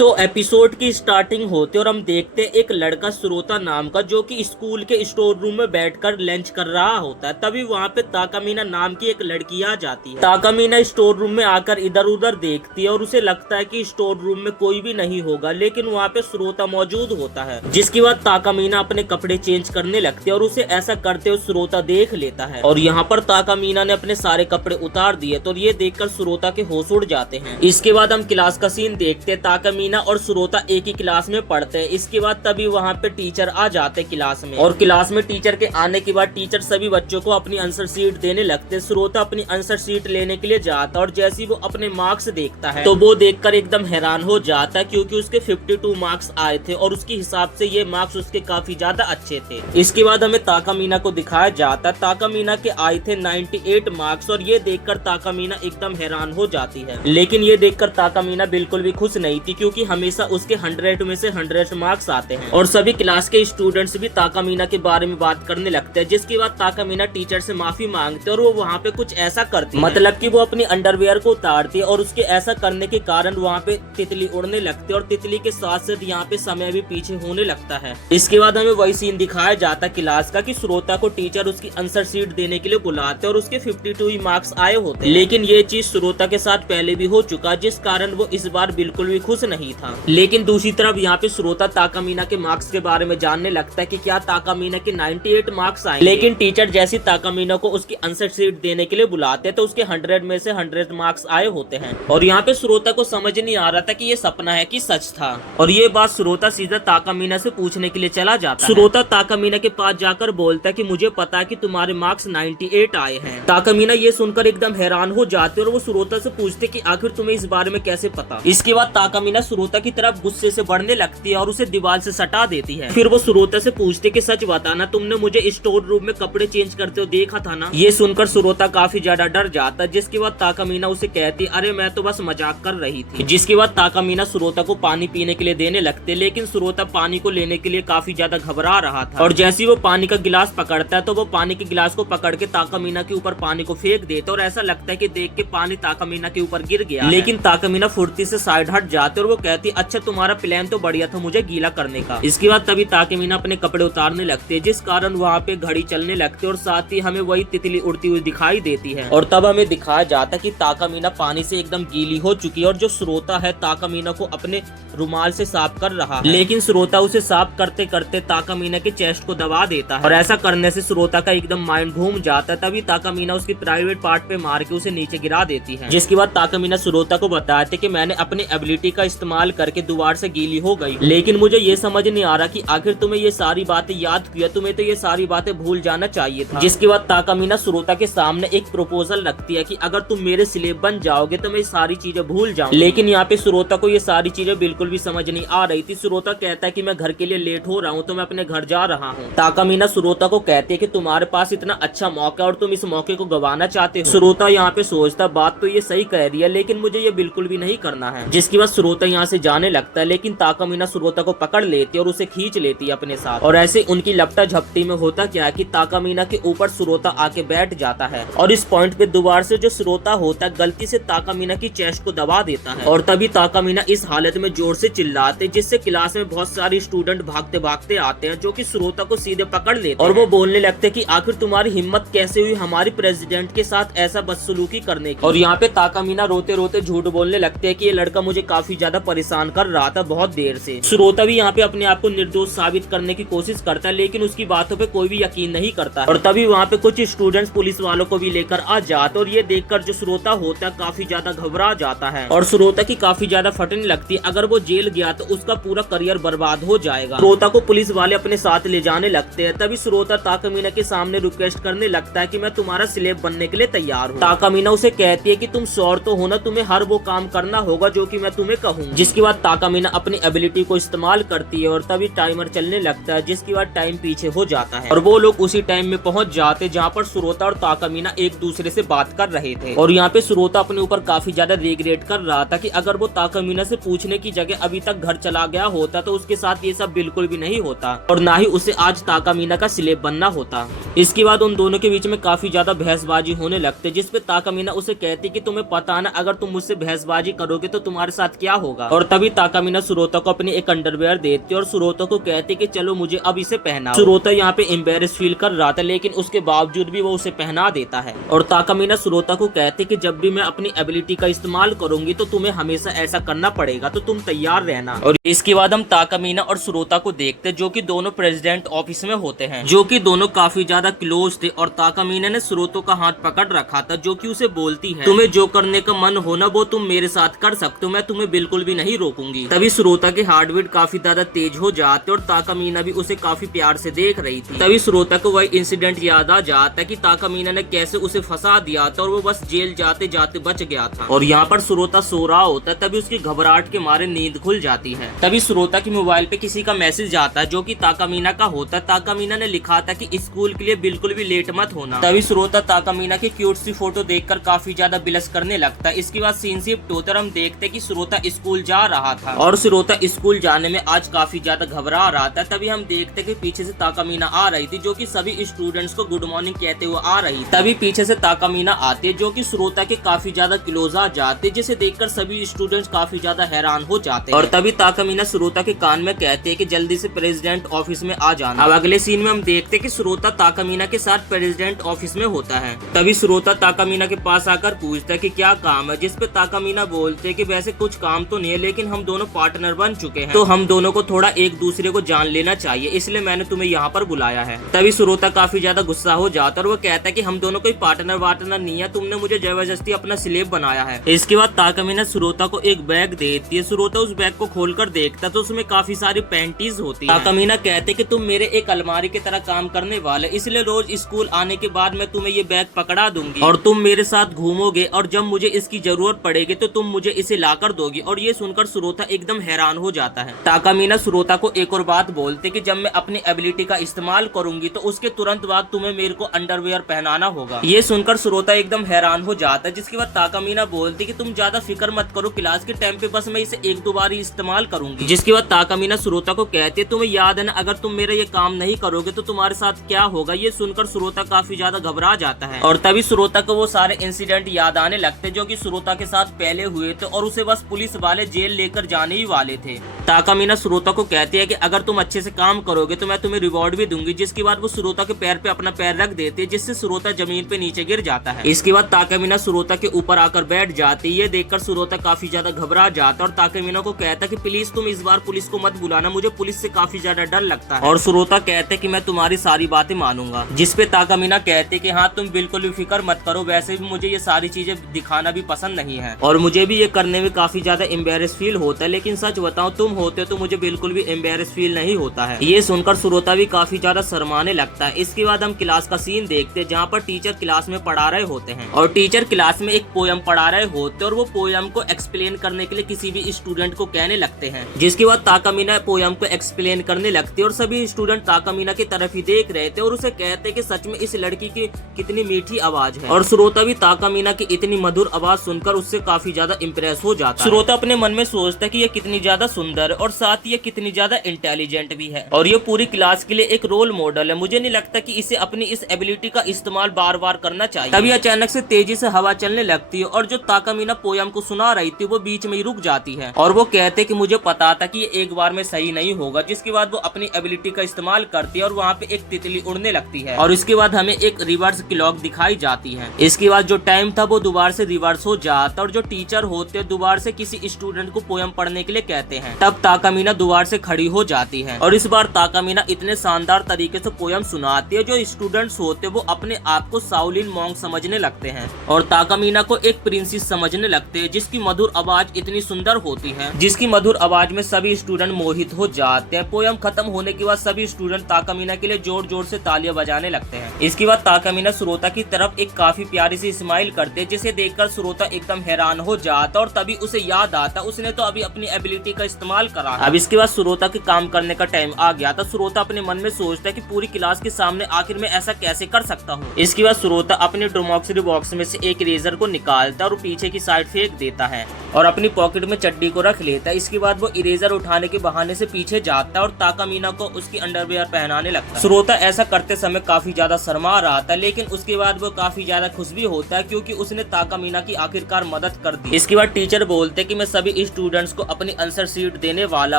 तो एपिसोड की स्टार्टिंग होते और हम देखते एक लड़का श्रोता नाम का जो कि स्कूल के स्टोर रूम में बैठकर लंच कर रहा होता है। तभी वहाँ पे ताकामीना नाम की एक लड़की आ जाती है। ताकामीना स्टोर रूम में आकर इधर उधर देखती है और उसे लगता है कि स्टोर रूम में कोई भी नहीं होगा, लेकिन वहाँ पे श्रोता मौजूद होता है। जिसके बाद ताकामीना अपने कपड़े चेंज करने लगती है और उसे ऐसा करते हुए श्रोता देख लेता है। और यहाँ पर ताकामीना ने अपने सारे कपड़े उतार दिए तो ये देखकर श्रोता के होश उड़ जाते हैं। इसके बाद हम क्लास का सीन देखते हैं। ताकामीना और श्रोता एक ही क्लास में पढ़ते हैं। इसके बाद तभी वहाँ पे टीचर आ जाते क्लास में, और क्लास में टीचर के आने के बाद टीचर सभी बच्चों को अपनी आंसर शीट देने लगते। श्रोता अपनी आंसर शीट लेने के लिए जाता और जैसे ही वो अपने मार्क्स देखता है तो वो देखकर एकदम हैरान हो जाता है, क्योंकि उसके 52 मार्क्स आए थे और उसके हिसाब से ये मार्क्स उसके काफी ज्यादा अच्छे थे। इसके बाद हमें ताकामीना को दिखाया जाता है। ताकामीना के आए थे 98 मार्क्स और ये देखकर ताकामीना एकदम हैरान हो जाती है। लेकिन ये देखकर ताकामीना बिल्कुल भी खुश नहीं थी, क्योंकि हमेशा उसके 100 में से 100 मार्क्स आते हैं और सभी क्लास के स्टूडेंट्स भी ताकामीना के बारे में बात करने लगते हैं। जिसके बाद ताकामीना टीचर से माफी मांगते और वो वहाँ पे कुछ ऐसा करती है, मतलब कि वो अपनी अंडरवेयर को उतारती है और उसके ऐसा करने के कारण वहाँ पे तितली उड़ने लगती है और तितली के साथ साथ यहाँ पे समय भी पीछे होने लगता है। इसके बाद हमें वही सीन दिखाया जाता है क्लास का कि श्रोता को टीचर उसकी आंसर शीट देने के लिए बुलाते और उसके 52 ही मार्क्स आए होते, लेकिन ये चीज श्रोता के साथ पहले भी हो चुका, जिस कारण वो इस बार बिल्कुल भी खुश नहीं था। लेकिन दूसरी तरफ यहाँ पे श्रोता ताकामीना के मार्क्स के बारे में जानने लगता है कि क्या ताकामीना के 98 मार्क्स आए। लेकिन टीचर जैसी ताकामीना को उसकी आंसर शीट देने के लिए बुलाते तो उसके 100 में से 100 मार्क्स आए होते हैं। और यहाँ पे श्रोता को समझ नहीं आ रहा था कि ये सपना है कि सच था, और ये बात श्रोता सीधा ताकामीना से पूछने के लिए चला जाता है। श्रोता ताकामीना के पास जाकर बोलता है कि मुझे पता है कि तुम्हारे मार्क्स 98 आए हैं। ताकामीना ये सुनकर एकदम हैरान हो जाते और वो श्रोता से पूछते कि आखिर तुम्हें इस बारे में कैसे पता। इसके बाद ताकामीना श्रोता की तरफ गुस्से से बढ़ने लगती है और उसे दीवार से सटा देती है। फिर वो श्रोता से पूछते कि सच बताना, तुमने मुझे स्टोर रूम में कपड़े चेंज करते हुए देखा था ना। ये सुनकर श्रोता काफी ज्यादा डर जाता है। जिसके बाद ताकामीना उसे कहती अरे मैं तो बस मजाक कर रही थी। जिसके बाद ताकामीना श्रोता को पानी पीने के लिए देने लगते, लेकिन श्रोता पानी को लेने के लिए काफी ज्यादा घबरा रहा था। और जैसे ही वो पानी का गिलास पकड़ता है तो वो पानी के गिलास को पकड़ के ताकामीना के ऊपर पानी को फेंक देता और ऐसा लगता है कि देख के पानी ताकामीना के ऊपर गिर गया। लेकिन ताकामीना फुर्ती से साइड हट जाते और वो कहती अच्छा तुम्हारा प्लान तो बढ़िया था मुझे गीला करने का। इसके बाद तभी ताकामीना अपने कपड़े उतारने लगते हैं, जिस कारण वहाँ पे घड़ी चलने लगती है और साथ ही हमें वही तितली उड़ती हुई दिखाई देती है। और तब हमें दिखाया जाता है कि ताकामीना पानी से एकदम गीली हो चुकी है और जो श्रोता है ताकामीना को अपने रुमाल से साफ कर रहा है। लेकिन श्रोता उसे साफ करते करते ताकामीना के चेस्ट को दबा देता है और ऐसा करने से श्रोता का एकदम माइंड घूम जाता है। तभी ताकामीना उसकी प्राइवेट पार्ट पे मार के उसे नीचे गिरा देती है। जिसके बाद ताकामीना श्रोता को बताते कि मैंने अपनी एबिलिटी का इस्तेमाल करके दोबारा से गीली हो गई, लेकिन मुझे ये समझ नहीं आ रहा कि आखिर तुम्हें ये सारी बातें याद किया, तुम्हें तो ये सारी बातें भूल जाना चाहिए था। जिसके बाद ताकामीना श्रोता के सामने एक प्रपोजल रखती है कि अगर तुम मेरे स्लेव बन जाओगे तो मैं सारी चीजें भूल जाऊंगी। लेकिन यहाँ पे श्रोता को ये सारी चीजें बिल्कुल भी समझ नहीं आ रही थी। श्रोता कहता है कि मैं घर के लिए लेट हो रहा हूँ तो मैं अपने घर जा रहा हूँ। ताकामीना श्रोता को कहती है कि तुम्हारे पास इतना अच्छा मौका और तुम इस मौके को गंवाना चाहते हो। श्रोता यहाँ पे सोचता बात तो ये सही कह रही है, लेकिन मुझे ये बिल्कुल भी नहीं करना है। जिसके बाद श्रोता यहाँ से जाने लगता है, लेकिन ताकामीना श्रोता को पकड़ लेती है और उसे खींच लेती है अपने साथ। और ऐसे उनकी लपटा झपटी में होता क्या है कि ताकामीना के ऊपर श्रोता आके बैठ जाता है और इस पॉइंट पे दोबारा से जो श्रोता होता है गलती से ताकामीना की चेस्ट को दबा देता है। और तभी ताकामीना इस हालत में जोर से चिल्लाते, जिससे क्लास में बहुत सारे स्टूडेंट भागते भागते आते हैं जो कि श्रोता को सीधे पकड़ लेते और वो बोलने लगते कि आखिर तुम्हारी हिम्मत कैसे हुई हमारी प्रेसिडेंट के साथ ऐसा बदसलूकी करने की। और यहाँ पे ताकामीना रोते रोते झूठ बोलने लगते हैं कि ये लड़का मुझे काफी ज्यादा परेशान कर रहा था बहुत देर से। श्रोता भी यहाँ पे अपने आप को निर्दोष साबित करने की कोशिश करता है, लेकिन उसकी बातों पे कोई भी यकीन नहीं करता। और तभी वहाँ पे कुछ स्टूडेंट्स पुलिस वालों को भी लेकर आ जाते और ये देखकर जो श्रोता होता है काफी ज्यादा घबरा जाता है और श्रोता की काफी ज्यादा फटने लगती है। अगर वो जेल गया तो उसका पूरा करियर बर्बाद हो जाएगा। श्रोता को पुलिस वाले अपने साथ ले जाने लगते हैं। तभी श्रोता ताकामीना के सामने रिक्वेस्ट करने लगता है कि मैं तुम्हारा स्लेव बनने के लिए तैयार हूँ। ताकामीना उसे कहती है कि तुम श्योर तो हो ना, तुम्हें हर वो काम करना होगा जो कि मैं तुम्हें कहूँ। जिसके बाद ताकामीना अपनी एबिलिटी को इस्तेमाल करती है और तभी टाइमर चलने लगता है, जिसके बाद टाइम पीछे हो जाता है और वो लोग उसी टाइम में पहुंच जाते जहाँ पर श्रोता और ताकामीना एक दूसरे से बात कर रहे थे। और यहाँ पे श्रोता अपने ऊपर काफी ज्यादा रिग्रेट कर रहा था कि अगर वो ताकामीना से पूछने की जगह अभी तक घर चला गया होता तो उसके साथ ये सब बिल्कुल भी नहीं होता और ना ही उसे आज ताकामीना का स्लेव बनना होता। इसके बाद उन दोनों के बीच में काफी ज्यादा बहसबाजी होने लगते, जिसपे ताकामीना उसे कहती कि तुम्हें पता ना अगर तुम मुझसे बहसबाजी करोगे तो तुम्हारे साथ क्या होगा। होगा। और तभी ताकामीना सुरोता को अपनी एक अंडरवेयर देती है और सुरोता को कहती कि चलो मुझे अब इसे पहनाओ। सुरोता यहाँ पे एम्बेरस फील कर रहा था, लेकिन उसके बावजूद भी वो उसे पहना देता है। और ताकामीना सुरोता को कहते कि जब भी मैं अपनी एबिलिटी का इस्तेमाल करूंगी तो तुम्हें हमेशा ऐसा करना पड़ेगा, तो तुम तैयार रहना। और इसके बाद हम ताकामीना और सुरोता को देखते जो कि दोनों प्रेसिडेंट ऑफिस में होते हैं, जो कि दोनों काफी ज्यादा क्लोज थे। और ताकामीना ने सुरोता का हाथ पकड़ रखा था, जो कि उसे बोलती है तुम्हें जो करने का मन हो ना वो तुम मेरे साथ कर सकते हो, मैं तुम्हें बिल्कुल भी नहीं रोकूंगी। तभी सुरोता के हार्ट बीट काफी ज्यादा तेज हो जाते और ताकामीना भी उसे काफी प्यार से देख रही थी। तभी सुरोता को वही इंसिडेंट याद आ जाता कि ताकामीना ने कैसे उसे फंसा दिया था और वो बस जेल जाते जाते बच गया था। और यहाँ पर सुरोता सो रहा होता है, तभी उसकी घबराहट के मारे नींद खुल जाती है। तभी सुरोता की मोबाइल पे किसी का मैसेज आता है, जो कि ताकामीना का होता है। ताकामीना ने लिखा था कि स्कूल के लिए बिल्कुल भी लेट मत होना। तभी सुरोता ताकामीना की क्यूट सी फोटो देखकर काफी ज्यादा बिलस करने लगता है। इसके बाद सीन शिफ्ट होकर हम देखते कि सुरोता स्कूल जा रहा था और सुरोता स्कूल जाने में आज काफी ज्यादा घबरा रहा था। तभी हम देखते कि पीछे से ताकामीना आ रही थी, जो कि सभी स्टूडेंट्स को गुड मॉर्निंग कहते हुए आ रही। तभी पीछे से ताकामीना आते, जो कि सुरोता के काफी ज्यादा क्लोज आ जाते, जिसे देखकर सभी स्टूडेंट्स काफी ज्यादा हैरान हो जाते। और तभी ताकामीना सुरोता के कान में कहते हैं कि जल्दी से प्रेसिडेंट ऑफिस में आ जाना। अब अगले सीन में हम देखते कि सुरोता ताकामीना के साथ प्रेसिडेंट ऑफिस में होता है। तभी सुरोता ताकामीना के पास आकर पूछता है कि क्या काम है, जिसपे ताकामीना बोलते हैं कि वैसे कुछ काम तो नहीं है, लेकिन हम दोनों पार्टनर बन चुके हैं, तो हम दोनों को थोड़ा एक दूसरे को जान लेना चाहिए, इसलिए मैंने तुम्हें यहाँ पर बुलाया है। तभी सुरोता काफी ज्यादा गुस्सा हो जाता और वो कहता है कि हम दोनों कोई पार्टनर वार्टनर नहीं है, तुमने मुझे जबरदस्ती अपना स्लेव बनाया है। इसके बाद ताकामीना सुरोता को एक बैग देती है। सुरोता उस बैग को खोलकर देखता तो उसमें काफी सारी पैंटीज होती है। ताकामीना कहते कि तुम मेरे एक अलमारी की तरह काम करने वाले, इसलिए रोज स्कूल आने के बाद मैं तुम्हें ये बैग पकड़ा दूंगी और तुम मेरे साथ घूमोगे और जब मुझे इसकी जरूरत पड़ेगी तो तुम मुझे इसे लाकर दोगी। और ये सुनकर सुरोता एकदम हैरान हो जाता है। ताकामीना सुरोता को एक और बात बोलते कि जब मैं अपनी एबिलिटी का इस्तेमाल करूंगी तो उसके तुरंत बाद तुम्हें मेरे को अंडरवेयर पहनाना होगा। ये सुनकर सुरोता एकदम हैरान हो जाता है, जिसके बाद ताकामीना बोलती कि तुम ज्यादा फिक्र मत करो, क्लास के टाइम पे बस मैं इसे एक दो बार ही इस्तेमाल करूंगी। जिसके बाद ताकामीना सुरोता को कहती है तुम्हें याद है ना, अगर तुम मेरा ये काम नहीं करोगे तो तुम्हारे साथ क्या होगा। ये सुनकर सुरोता काफी ज्यादा घबरा जाता है और तभी सुरोता को वो सारे इंसिडेंट याद आने लगते जो कि सुरोता के साथ पहले हुए थे और उसे बस पुलिस वाले जेल लेकर जाने ही वाले थे। ताकामीना सुरोता को कहती है कि अगर तुम अच्छे से काम करोगे तो मैं तुम्हें रिवॉर्ड भी दूंगी। जिसके बाद वो सुरोता के पैर पे अपना पैर रख देते हैं, जिससे सुरोता जमीन पे नीचे गिर जाता है। इसके बाद ताकामीना सुरोता के ऊपर आकर बैठ जाती है। ये देखकर सुरोता काफी ज्यादा घबरा जाता और ताकामीना को कहता कि प्लीज तुम इस बार पुलिस को मत बुलाना, मुझे पुलिस से काफी ज्यादा डर लगता है। और सुरोता कहते कि मैं तुम्हारी सारी बातें मानूंगा। जिसपे ताकामीना कहते कि हाँ तुम बिल्कुल भी फिक्र मत करो, वैसे भी मुझे ये सारी चीजें दिखाना भी पसंद नहीं है और मुझे भी ये करने में काफी ज्यादा एम्बेरस फील होता है, लेकिन सच बताऊं तुम होते तो मुझे बिल्कुल भी एम्बेरस फील नहीं होता है। ये सुनकर सुरोता भी काफी ज्यादा शर्माने लगता है। इसके बाद हम क्लास का सीन देखते हैं, जहाँ पर टीचर क्लास में पढ़ा रहे होते हैं और टीचर क्लास में एक पोयम पढ़ा रहे होते और वो पोयम को एक्सप्लेन करने के लिए किसी भी स्टूडेंट को कहने लगते हैं। जिसके बाद ताकामीना पोयम को एक्सप्लेन करने लगती है और सभी स्टूडेंट ताकामीना की तरफ ही देख रहे थे और उसे कहते कि सच में इस लड़की की कितनी मीठी आवाज है। और सुरोता भी ताकामीना की इतनी मधुर आवाज सुनकर उससे काफी ज्यादा इम्प्रेस हो जाता है। सुरोता अपने मन में सोचता है कि ये कितनी ज्यादा सुंदर है और साथ ही ये कितनी ज्यादा इंटेलिजेंट भी है और ये पूरी क्लास के लिए एक रोल मॉडल है। मुझे नहीं लगता कि इसे अपनी इस एबिलिटी का इस्तेमाल बार बार करना चाहिए। तभी अचानक से तेजी से हवा चलने लगती है और जो ताकामीना पोयम को सुना रही थी वो बीच में ही रुक जाती है और वो कहते कि मुझे पता था कि ये एक बार में सही नहीं होगा। जिसके बाद वो अपनी एबिलिटी का इस्तेमाल करती है और वहाँ पे एक तितली उड़ने लगती है और इसके बाद हमें एक रिवर्स क्लॉक दिखाई जाती है। इसके बाद जो टाइम था वो दोबारा से रिवर्स हो जाता और जो टीचर होते हैं दोबारा से किसी स्टूडेंट को पोयम पढ़ने के लिए कहते हैं। तब ताकामीना दोबारा से खड़ी हो जाती है और इस बार ताकामीना इतने शानदार तरीके से पोयम सुनाती है जो स्टूडेंट्स होते वो अपने आप को शाओलिन मॉन्क समझने लगते हैं और ताकामीना को एक प्रिंसेस समझने लगते हैं, जिसकी मधुर आवाज इतनी सुंदर होती है, जिसकी मधुर आवाज में सभी स्टूडेंट मोहित हो जाते हैं। पोयम खत्म होने के बाद सभी स्टूडेंट ताकामीना के लिए जोर जोर से तालियां बजाने लगते हैं। इसके बाद ताकामीना सुरोता की तरफ एक काफी प्यारी सी स्माइल करते, जिसे देखकर सुरोता एकदम हैरान हो जाता और तभी उसे याद आता उसने तो अभी अपनी एबिलिटी का इस्तेमाल करा। अब इसके बाद सुरोता के काम करने का टाइम आ गया था। सुरोता अपने मन में सोचता है कि पूरी क्लास के सामने आखिर में ऐसा कैसे कर सकता हूँ। इसके बाद सुरोता अपने ड्रोमॉक्सरी बॉक्स में से एक इरेजर को निकालता और पीछे की साइड फेंक देता है और अपनी पॉकेट में चड्डी को रख लेता है। इसके बाद वो इरेजर उठाने के बहाने से पीछे जाता है और ताकामीना को उसकी अंडरवियर पहनाने लगता है। श्रोता ऐसा करते समय काफी ज्यादा शर्मा रहा था, लेकिन उसके बाद वो काफी ज्यादा खुश भी होता है क्योंकि उसने ताकामीना की आखिरकार मदद कर दी। इसके बाद टीचर बोलते कि मैं सभी स्टूडेंट्स को अपनी आंसर शीट देने वाला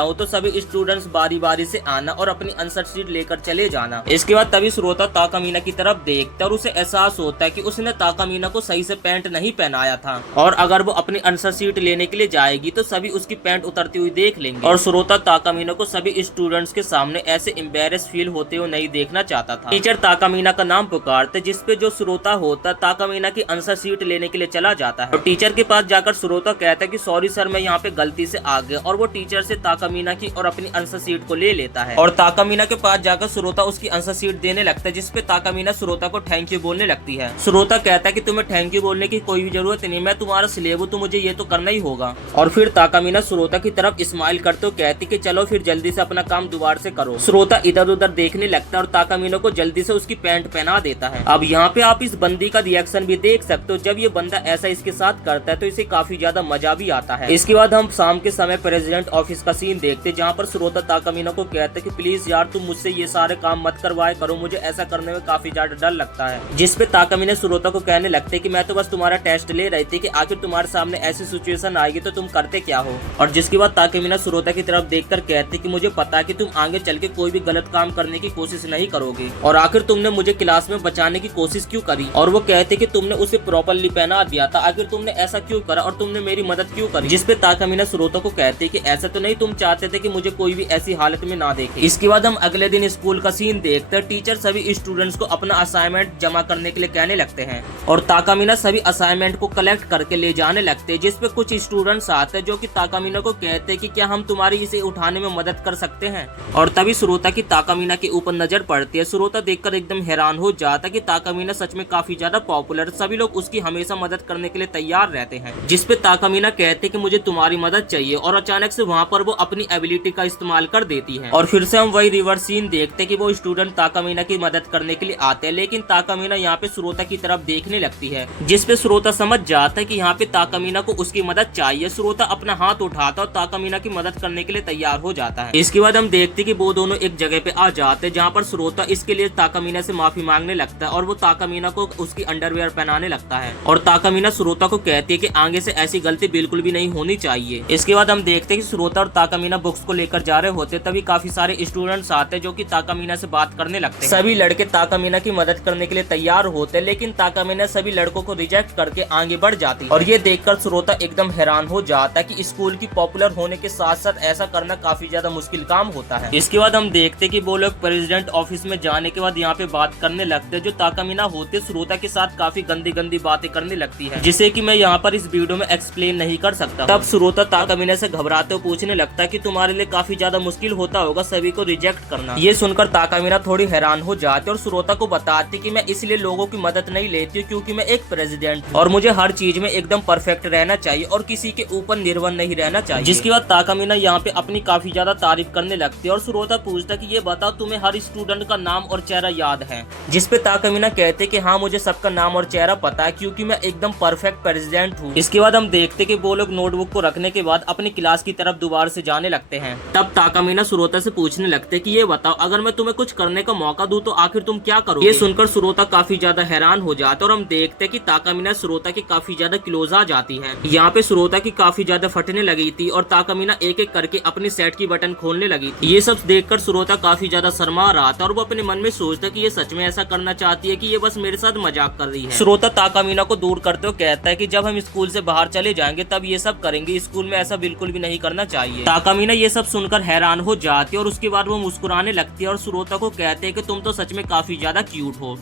हूँ, तो सभी स्टूडेंट्स बारी बारी से आना और अपनी आंसर शीट लेकर चले जाना। इसके बाद तभी श्रोता ताकामीना की तरफ देखता है और उसे एहसास होता है कि उसने ताकामीना को सही से पैंट नहीं पहनाया था और अगर वो अपनी आंसर शीट लेने के लिए जाएगी तो सभी उसकी पैंट उतरती हुई देख लेंगे। और श्रोता ताकामीना को सभी स्टूडेंट्स के सामने ऐसे एम्बेरस फील होते हुए नहीं देखना चाहता था। टीचर ताकामीना का नाम पुकारते, जिसपे जो श्रोता होता ताकामीना की आंसर शीट लेने के लिए चला जाता है। और टीचर के पास जाकर श्रोता कहता है कि सॉरी सर, मैं यहाँ पे गलती से आ गया, और वो टीचर से ताकामीना की और अपनी आंसर शीट को ले लेता है। और ताकामीना के पास जाकर श्रोता उसकी आंसर शीट देने लगता है, जिसपे ताकामीना श्रोता को थैंक यू बोलने लगती है। श्रोता कहता है कि तुम्हें थैंक यू बोलने की कोई भी जरूरत नहीं, मैं तुम्हारा स्लेव हूँ, तो मुझे ये तो करना ही होगा। और फिर ताकामीना श्रोता की तरफ स्माइल करते हुए कहती कि चलो फिर जल्दी से अपना काम दोबारा से करो। श्रोता इधर उधर देखने लगता है और ताकामीना को जल्दी से उसकी पैंट पहना देता है। अब यहाँ पे आप इस बंदी का रिएक्शन भी देख सकते हो। जब ये बंदा ऐसा इसके साथ करता है तो इसे काफी ज्यादा मजा भी आता है। इसके बाद हम शाम के समय प्रेसिडेंट ऑफिस का सीन देखते, जहाँ पर श्रोता ताकामीना को कहते कि प्लीज यार तुम मुझसे ये सारे काम मत करवाए करो, मुझे ऐसा करने में काफी ज्यादा डर लगता है। जिसपे ताकामीना श्रोता को कहने लगते कि मैं तो बस तुम्हारा टेस्ट ले रही थी कि आखिर तुम्हारे सामने ऐसी सिचुएशन आएगी तो तुम करते क्या हो। और जिसके बाद ताकामीना श्रोता की तरफ देखकर कहते कि मुझे पता है कि तुम आगे चल के कोई भी गलत काम करने की कोशिश नहीं करोगे, और आखिर तुमने मुझे क्लास में बचाने की कोशिश क्यों करी। और वो कहते कि तुमने उसे प्रॉपर्ली पहना दिया था, आखिर तुमने ऐसा क्यों करा और तुमने मेरी मदद क्यों करी। जिसपे ताकामीना श्रोता को कहते कि ऐसा तो नहीं तुम चाहते थे कि मुझे कोई भी ऐसी हालत में ना देखे। इसके बाद हम अगले दिन स्कूल का सीन देखते हैं। टीचर सभी स्टूडेंट्स को अपना असाइनमेंट जमा करने के लिए कहने लगते हैं और ताकामीना सभी असाइनमेंट को कलेक्ट करके ले जाने लगते हैं। जिसपे कुछ स्टूडेंट्स आते हैं जो कि ताकामीना को कहते हैं कि क्या हम तुम्हारी इसे उठाने में मदद कर सकते हैं। और तभी श्रोता की ताकामीना के ऊपर नजर पड़ती है। श्रोता देखकर एकदम हैरान हो जाता है कि ताकामीना सच में काफी ज्यादा पॉपुलर, सभी लोग उसकी हमेशा मदद करने के लिए तैयार रहते हैं। जिसपे ताकामीना कहते कि मुझे तुम्हारी मदद चाहिए, और अचानक से वहाँ पर वो अपनी एबिलिटी का इस्तेमाल कर देती है। और फिर से हम वही रिवर्स सीन देखते कि वो स्टूडेंट ताकामीना की मदद करने के लिए आते हैं, लेकिन ताकामीना यहाँ पे श्रोता की तरफ देखने लगती है। जिसपे श्रोता समझ जाता है कि यहाँ पे ताकामीना को उसकी मदद चाहिए। श्रोता अपना हाथ उठाता और ताकामीना की मदद करने के लिए तैयार हो जाता है। इसके बाद हम देखते कि वो दोनों एक जगह पे आ जाते हैं, जहाँ पर श्रोता इसके लिए ताकामीना से माफी मांगने लगता है और वो ताकामीना को उसकी अंडरवियर पहनाने लगता है। और ताकामीना श्रोता को कहती है कि आगे से ऐसी गलती बिल्कुल भी नहीं होनी चाहिए। इसके बाद हम देखते हैं कि श्रोता और ताकामीना बुक्स को लेकर जा रहे होते, तभी काफी सारे स्टूडेंट्स आते हैं जो कि ताकामीना से बात करने लगते हैं। सभी लड़के ताकामीना की मदद करने के लिए तैयार होते, लेकिन ताकामीना सभी लड़कों को रिजेक्ट करके आगे बढ़ जाती है। और ये देखकर श्रोता एकदम हैरान हो जाता है कि स्कूल की पॉपुलर होने के साथ साथ ऐसा करना काफी ज्यादा मुश्किल काम होता है। इसके बाद हम देखते कि वो लोग प्रेसिडेंट ऑफिस में जाने के बाद यहाँ पे बात करने लगते, जो ताकामीना होते श्रोता के साथ काफी गंदी गंदी बातें करने लगती है, जिसे कि मैं यहाँ पर इस वीडियो में एक्सप्लेन नहीं कर सकता। तब श्रोता ताकामीना से घबराते हुए पूछने लगता है कि तुम्हारे लिए काफी ज्यादा मुश्किल होता होगा सभी को रिजेक्ट करना। ये सुनकर ताकामीना थोड़ी हैरान हो जाती और श्रोता को बताती कि मैं इसलिए लोगों की मदद नहीं लेती हूँ क्योंकि मैं एक प्रेसिडेंट हूँ और मुझे हर चीज में एकदम परफेक्ट रहना चाहिए और किसी के ऊपर निर्भर नहीं रहना चाहिए। जिसके बाद ताकामीना यहाँ पे अपनी काफी ज्यादा तारीफ करने लगती है और श्रोता पूछता कि ये बताओ तुम्हें हर स्टूडेंट का नाम और चेहरा याद है। जिसपे ताकामीना कहते कि हाँ मुझे सबका नाम और चेहरा पता है क्योंकि मैं एकदम परफेक्ट प्रेसिडेंट हूँ। इसके बाद हम देखते कि वो लोग नोटबुक को रखने के बाद अपनी क्लास की तरफ दोबारा से जाने लगते हैं। तब ताकामीना श्रोता से पूछने लगते कि ये बताओ अगर मैं तुम्हें कुछ करने का मौका दूं तो आखिर तुम क्या करोगे। ये सुनकर श्रोता काफी ज्यादा हैरान हो जाता और हम देखते कि ताकामीना श्रोता की काफी ज्यादा क्लोज आ जाती है। यहाँ पे श्रोता की काफी ज्यादा फटने लगी थी और ताकामीना एक एक करके अपनी सेट की बटन खोलने लगी थी। ये सब देखकर श्रोता काफी ज्यादा शर्मा रहा था और वो अपने मन में सोचता कि ये सच में ऐसा करना चाहती है कि ये बस मेरे साथ मजाक कर रही है। श्रोता ताकामीना को दूर करते हुए कहता है कि जब हम स्कूल से बाहर चले जाएंगे तब ये सब करेंगे, स्कूल में ऐसा बिल्कुल भी नहीं करना चाहिए। ताकामीना ये सब सुनकर हैरान हो जाती है और उसके बाद वो मुस्कुराने लगती है और श्रोता को कहते हैं कि तुम तो सच में काफी ज्यादा क्यूट हो।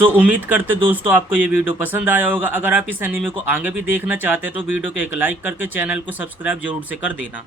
उम्मीद करते दोस्तों आपको ये वीडियो पसंद आया होगा। अगर आप इस एनीमे को आगे भी देखना चाहते हैं तो वीडियो को एक लाइक करके चैनल को सब्सक्राइब जरूर से कर देना।